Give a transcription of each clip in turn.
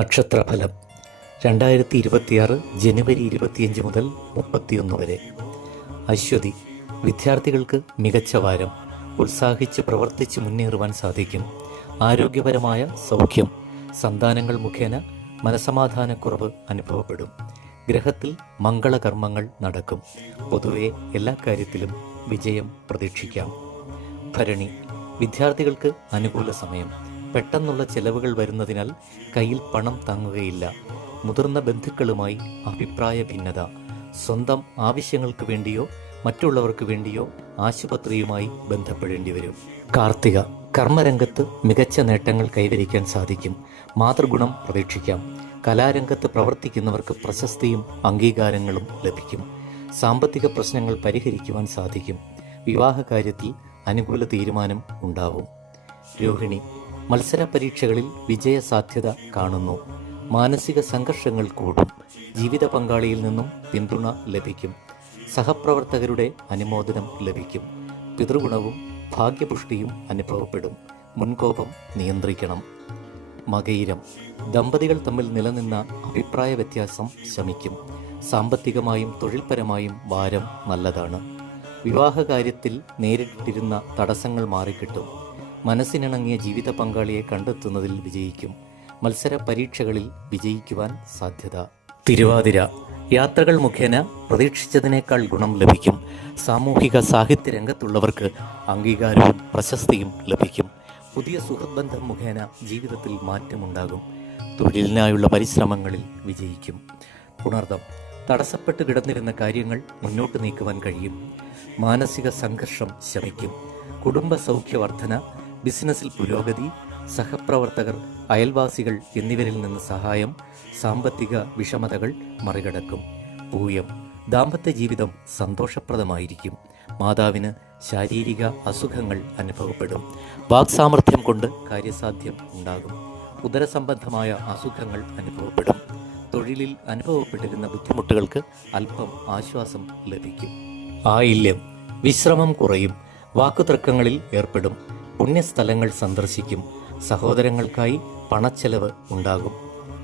നക്ഷത്രഫലം. രണ്ടായിരത്തി ഇരുപത്തിയാറ് ജനുവരി ഇരുപത്തിയഞ്ച് മുതൽ മുപ്പത്തിയൊന്ന് വരെ. അശ്വതി വിദ്യാർത്ഥികൾക്ക് മികച്ച വാരം. ഉത്സാഹിച്ച് പ്രവർത്തിച്ച് മുന്നേറുവാൻ സാധിക്കും. ആരോഗ്യപരമായ സൗഖ്യം. സന്താനങ്ങൾ മുഖേന മനസമാധാനക്കുറവ് അനുഭവപ്പെടും. ഗ്രഹത്തിൽ മംഗളകർമ്മങ്ങൾ നടക്കും. പൊതുവെ എല്ലാ കാര്യത്തിലും വിജയം പ്രതീക്ഷിക്കാം. ഭരണി വിദ്യാർത്ഥികൾക്ക് അനുകൂല സമയം. പെട്ടെന്നുള്ള ചെലവുകൾ വരുന്നതിനാൽ കയ്യിൽ പണം താങ്ങുകയില്ല. മുതിർന്ന ബന്ധുക്കളുമായി അഭിപ്രായ ഭിന്നത. സ്വന്തം ആവശ്യങ്ങൾക്ക് വേണ്ടിയോ മറ്റുള്ളവർക്ക് വേണ്ടിയോ ആശുപത്രിയുമായി ബന്ധപ്പെടേണ്ടി വരും. കാർത്തിക കർമ്മരംഗത്ത് മികച്ച നേട്ടങ്ങൾ കൈവരിക്കാൻ സാധിക്കും. മാതൃഗുണം പ്രതീക്ഷിക്കാം. കലാരംഗത്ത് പ്രവർത്തിക്കുന്നവർക്ക് പ്രശസ്തിയും അംഗീകാരങ്ങളും ലഭിക്കും. സാമ്പത്തിക പ്രശ്നങ്ങൾ പരിഹരിക്കുവാൻ സാധിക്കും. വിവാഹ വിവാഹകാര്യത്തിൽ അനുകൂല തീരുമാനം ഉണ്ടാവും. രോഹിണി മത്സര പരീക്ഷകളിൽ വിജയസാധ്യത കാണുന്നു. മാനസിക സംഘർഷങ്ങൾ കൂടും. ജീവിത പങ്കാളിയിൽ നിന്നും പിന്തുണ ലഭിക്കും. സഹപ്രവർത്തകരുടെ അനുമോദനം ലഭിക്കും. പിതൃഗുണവും ഭാഗ്യപുഷ്ടിയും അനുഭവപ്പെടും. മുൻകോപം നിയന്ത്രിക്കണം. മകയിരം. ദമ്പതികൾ തമ്മിൽ നിലനിന്ന അഭിപ്രായ വ്യത്യാസം ശമിക്കും. സാമ്പത്തികമായും തൊഴിൽപരമായും വാരം നല്ലതാണ്. വിവാഹകാര്യത്തിൽ നേരിട്ടിരുന്ന തടസ്സങ്ങൾ മാറിക്കിട്ടും. മനസ്സിനിണങ്ങിയ ജീവിത പങ്കാളിയെ കണ്ടെത്തുന്നതിൽ വിജയിക്കും. മത്സര പരീക്ഷകളിൽ വിജയിക്കുവാൻ സാധ്യത. തിരുവാതിര. യാത്രകൾ മുഖേന പ്രതീക്ഷിച്ചതിനേക്കാൾ ഗുണം ലഭിക്കും. സാമൂഹിക സാഹിത്യ രംഗത്തുള്ളവർക്ക് അംഗീകാരവും പ്രശസ്തിയും ലഭിക്കും. പുതിയ സുഹൃത്ബന്ധം മുഖേന ജീവിതത്തിൽ മാറ്റമുണ്ടാകും. തൊഴിലിനായുള്ള പരിശ്രമങ്ങളിൽ വിജയിക്കും. പുണർദം. തടസ്സപ്പെട്ട് കിടന്നിരുന്ന കാര്യങ്ങൾ മുന്നോട്ട് നീക്കുവാൻ കഴിയും. മാനസിക സംഘർഷം ശമിക്കും. കുടുംബ സൗഖ്യവർദ്ധന ബിസിനസ്സിൽ പുരോഗതി സഹപ്രവർത്തകർ അയൽവാസികൾ എന്നിവരിൽ നിന്ന് സഹായം സാമ്പത്തിക വിഷമതകൾ മറികടക്കും. പൂയം ദാമ്പത്യ ജീവിതം സന്തോഷപ്രദമായിരിക്കും. മാതാവിന് ശാരീരിക അസുഖങ്ങൾ അനുഭവപ്പെടും. വാക്സാമർഥ്യം കൊണ്ട് കാര്യസാധ്യം ഉണ്ടാകും. ഉദരസംബന്ധമായ അസുഖങ്ങൾ അനുഭവപ്പെടും. തൊഴിലിൽ അനുഭവപ്പെട്ടിരുന്ന ബുദ്ധിമുട്ടുകൾക്ക് അല്പം ആശ്വാസം ലഭിക്കും. ആയില്യം വിശ്രമം കുറയും. വാക്കുതർക്കങ്ങളിൽ ഏർപ്പെടും. പുണ്യസ്ഥലങ്ങൾ സന്ദർശിക്കും. സഹോദരങ്ങൾക്കായി പണച്ചെലവ് ഉണ്ടാകും.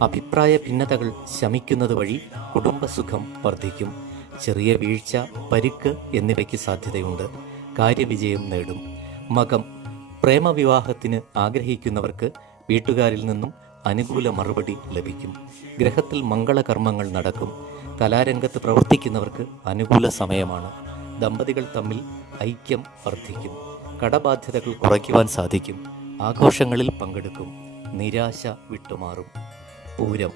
അഭിപ്രായ ഭിന്നതകൾ ശമിക്കുന്നത് വഴി കുടുംബസുഖം വർദ്ധിക്കും. ചെറിയ വീഴ്ച പരുക്ക് എന്നിവയ്ക്ക് സാധ്യതയുണ്ട്. കാര്യവിജയം നേടും. മകം. പ്രേമവിവാഹത്തിന് ആഗ്രഹിക്കുന്നവർക്ക് വീട്ടുകാരിൽ നിന്നും അനുകൂല മറുപടി ലഭിക്കും. ഗ്രഹത്തിൽ മംഗളകർമ്മങ്ങൾ നടക്കും. കലാരംഗത്ത് പ്രവർത്തിക്കുന്നവർക്ക് അനുകൂല സമയമാണ്. ദമ്പതികൾ തമ്മിൽ ഐക്യം വർദ്ധിക്കും. കടബാധ്യതകൾ കുറയ്ക്കുവാൻ സാധിക്കും. ആഘോഷങ്ങളിൽ പങ്കെടുക്കും. നിരാശ വിട്ടുമാറും. പൂരം.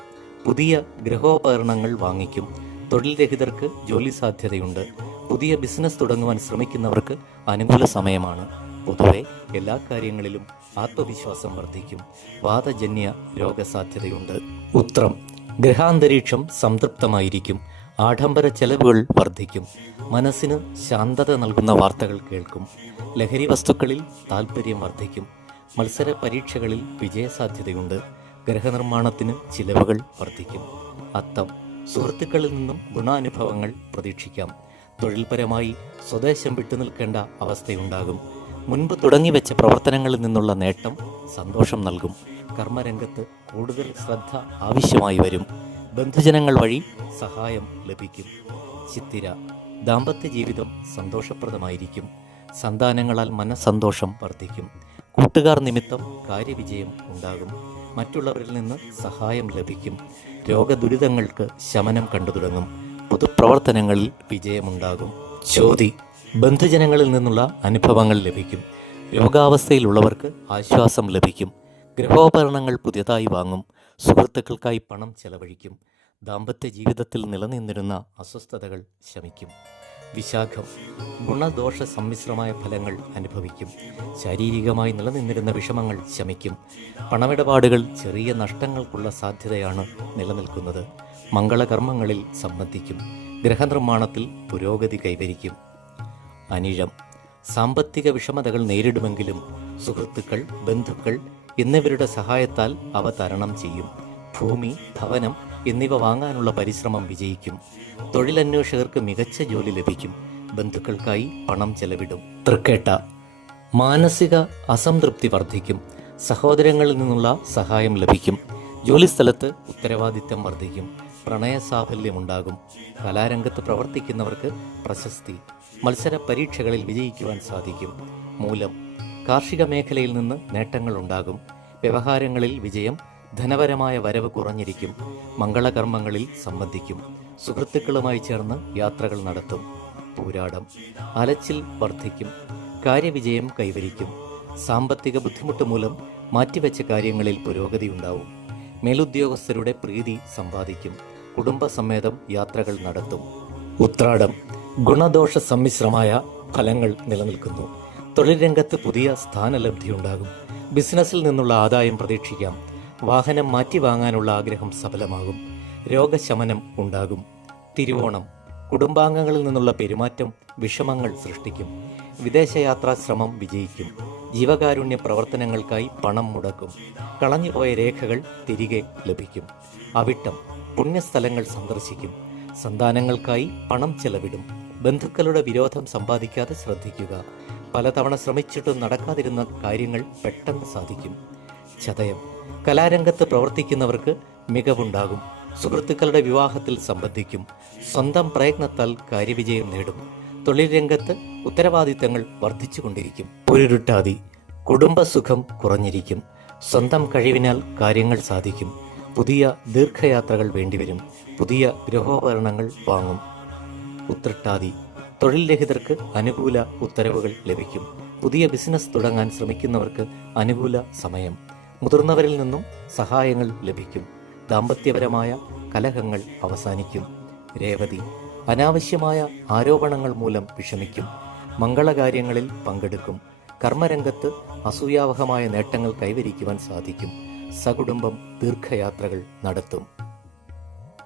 പുതിയ ഗൃഹോപകരണങ്ങൾ വാങ്ങിക്കും. തൊഴിൽ രഹിതർക്ക് ജോലി സാധ്യതയുണ്ട്. പുതിയ ബിസിനസ് തുടങ്ങുവാൻ ശ്രമിക്കുന്നവർക്ക് അനുകൂല സമയമാണ്. പൊതുവെ എല്ലാ കാര്യങ്ങളിലും ആത്മവിശ്വാസം വർദ്ധിക്കും. വാതജന്യ രോഗസാധ്യതയുണ്ട്. ഉത്രം. ഗ്രഹാന്തരീക്ഷം സംതൃപ്തമായിരിക്കും. ആഡംബര ചെലവുകൾ വർദ്ധിക്കും. മനസ്സിന് ശാന്തത നൽകുന്ന വാർത്തകൾ കേൾക്കും. ലഹരി വസ്തുക്കളിൽ താൽപ്പര്യം വർദ്ധിക്കും. മത്സര പരീക്ഷകളിൽ വിജയസാധ്യതയുണ്ട്. ഗ്രഹനിർമ്മാണത്തിന് ചിലവുകൾ വർദ്ധിക്കും. അത്തം സുഹൃത്തുക്കളിൽ നിന്നും ഗുണാനുഭവങ്ങൾ പ്രതീക്ഷിക്കാം. തൊഴിൽപരമായി സ്വദേശം വിട്ടുനിൽക്കേണ്ട അവസ്ഥയുണ്ടാകും. മുൻപ് തുടങ്ങിവെച്ച പ്രവർത്തനങ്ങളിൽ നിന്നുള്ള നേട്ടം സന്തോഷം നൽകും. കർമ്മരംഗത്ത് കൂടുതൽ ശ്രദ്ധ ആവശ്യമായി വരും. ബന്ധുജനങ്ങൾ വഴി സഹായം ലഭിക്കും. ചിത്തിര ദാമ്പത്യ ജീവിതം സന്തോഷപ്രദമായിരിക്കും. സന്താനങ്ങളാൽ മനസ്സന്തോഷം വർദ്ധിക്കും. കൂട്ടുകാർ നിമിത്തം കാര്യവിജയം ഉണ്ടാകും. മറ്റുള്ളവരിൽ നിന്ന് സഹായം ലഭിക്കും. രോഗദുരിതങ്ങൾക്ക് ശമനം കണ്ടു തുടങ്ങും. പൊതുപ്രവർത്തനങ്ങളിൽ വിജയമുണ്ടാകും. ചോതി ബന്ധുജനങ്ങളിൽ നിന്നുള്ള അനുഭവങ്ങൾ ലഭിക്കും. രോഗാവസ്ഥയിലുള്ളവർക്ക് ആശ്വാസം ലഭിക്കും. ഗൃഹോപകരണങ്ങൾ പുതിയതായി വാങ്ങും. സുഹൃത്തുക്കൾക്കായി പണം ചെലവഴിക്കും. ദാമ്പത്യ ജീവിതത്തിൽ നിലനിന്നിരുന്ന അസ്വസ്ഥതകൾ ശമിക്കും. വിശാഖം ഗുണദോഷ സമ്മിശ്രമായ ഫലങ്ങൾ അനുഭവിക്കും. ശാരീരികമായി നിലനിന്നിരുന്ന വിഷമങ്ങൾ ശമിക്കും. പണമിടപാടുകൾ ചെറിയ നഷ്ടങ്ങൾക്കുള്ള സാധ്യതയാണ് നിലനിൽക്കുന്നത്. മംഗളകർമ്മങ്ങളിൽ സംബന്ധിക്കും. ഗ്രഹനിർമ്മാണത്തിൽ പുരോഗതി കൈവരിക്കും. അനിഴം. സാമ്പത്തിക വിഷമതകൾ നേരിടുമെങ്കിലും സുഹൃത്തുക്കൾ ബന്ധുക്കൾ എന്നിവരുടെ സഹായത്താൽ അവ തരണം ചെയ്യും. ഭൂമി ഭവനം എന്നിവ വാങ്ങാനുള്ള പരിശ്രമം വിജയിക്കും. തൊഴിലന്വേഷകർക്ക് മികച്ച ജോലി ലഭിക്കും. ബന്ധുക്കൾക്കായി പണം ചെലവിടും. തൃക്കേട്ട മാനസിക അസംതൃപ്തി വർദ്ധിക്കും. സഹോദരങ്ങളിൽ നിന്നുള്ള സഹായം ലഭിക്കും. ജോലിസ്ഥലത്ത് ഉത്തരവാദിത്തം വർദ്ധിക്കും. പ്രണയസാഫല്യമുണ്ടാകും. കലാരംഗത്ത് പ്രവർത്തിക്കുന്നവർക്ക് പ്രശസ്തി. മത്സര പരീക്ഷകളിൽ വിജയിക്കുവാൻ സാധിക്കും. മൂലം കാർഷിക മേഖലയിൽ നിന്ന് നേട്ടങ്ങളുണ്ടാകും. വ്യവഹാരങ്ങളിൽ വിജയം ധനപരമായ വരവ് കുറഞ്ഞിരിക്കും. മംഗളകർമ്മങ്ങളിൽ സംബന്ധിക്കും. സുഹൃത്തുക്കളുമായി ചേർന്ന് യാത്രകൾ നടത്തും. പോരാടം. അലച്ചിൽ വർദ്ധിക്കും. കാര്യവിജയം കൈവരിക്കും. സാമ്പത്തിക ബുദ്ധിമുട്ട് മൂലം മാറ്റിവെച്ച കാര്യങ്ങളിൽ പുരോഗതി ഉണ്ടാവും. മേലുദ്യോഗസ്ഥരുടെ പ്രീതി സമ്പാദിക്കും. കുടുംബസമേതം യാത്രകൾ നടത്തും. ഉത്രാടം. ഗുണദോഷ സമ്മിശ്രമായ ഫലങ്ങൾ നിലനിൽക്കുന്നു. തൊഴിൽ രംഗത്ത് പുതിയ സ്ഥാനലബ്ധി ഉണ്ടാകും ബിസിനസ്സിൽ നിന്നുള്ള ആദായം പ്രതീക്ഷിക്കാം. വാഹനം മാറ്റി വാങ്ങാനുള്ള ആഗ്രഹം സഫലമാകും. രോഗശമനം ഉണ്ടാകും. തിരുവോണം. കുടുംബാംഗങ്ങളിൽ നിന്നുള്ള പെരുമാറ്റം വിഷമങ്ങൾ സൃഷ്ടിക്കും. വിദേശയാത്രാ ശ്രമം വിജയിക്കും. ജീവകാരുണ്യ പ്രവർത്തനങ്ങൾക്കായി പണം മുടക്കും. കളഞ്ഞുപോയ രേഖകൾ തിരികെ ലഭിക്കും. അവിട്ടം. പുണ്യസ്ഥലങ്ങൾ സന്ദർശിക്കും. സന്താനങ്ങൾക്കായി പണം ചെലവിടും. ബന്ധുക്കളുടെ വിരോധം സമ്പാദിക്കാതെ ശ്രദ്ധിക്കുക. പലതവണ ശ്രമിച്ചിട്ടും നടക്കാതിരുന്ന കാര്യങ്ങൾ പെട്ടെന്ന് സാധിക്കും. ചതയം. കലാരംഗത്ത് പ്രവർത്തിക്കുന്നവർക്ക് മികവുണ്ടാകും. സുഹൃത്തുക്കളുടെ വിവാഹത്തിൽ സംബന്ധിക്കും. സ്വന്തം പ്രയത്നത്താൽ കാര്യവിജയം നേടും. തൊഴിൽ രംഗത്ത് ഉത്തരവാദിത്തങ്ങൾ വർദ്ധിച്ചുകൊണ്ടിരിക്കും. ഒരുരുട്ടാതി കുടുംബസുഖം കുറഞ്ഞിരിക്കും. സ്വന്തം കഴിവിനാൽ കാര്യങ്ങൾ സാധിക്കും. പുതിയ ദീർഘയാത്രകൾ വേണ്ടിവരും. പുതിയ ഗൃഹോപകരണങ്ങൾ വാങ്ങും. ഉത്രട്ടാതി. തൊഴിൽ രഹിതർക്ക് അനുകൂല ഉത്തരവുകൾ ലഭിക്കും. പുതിയ ബിസിനസ് തുടങ്ങാൻ ശ്രമിക്കുന്നവർക്ക് അനുകൂല സമയം. മുതിർന്നവരിൽ നിന്നും സഹായങ്ങൾ ലഭിക്കും. ദാമ്പത്യപരമായ കലഹങ്ങൾ അവസാനിക്കും. രേവതി അനാവശ്യമായ ആരോപണങ്ങൾ മൂലം വിഷമിക്കും. മംഗളകാര്യങ്ങളിൽ പങ്കെടുക്കും. കർമ്മരംഗത്ത് അസൂയാവഹമായ നേട്ടങ്ങൾ കൈവരിക്കുവാൻ സാധിക്കും. സകുടുംബം ദീർഘയാത്രകൾ നടത്തും.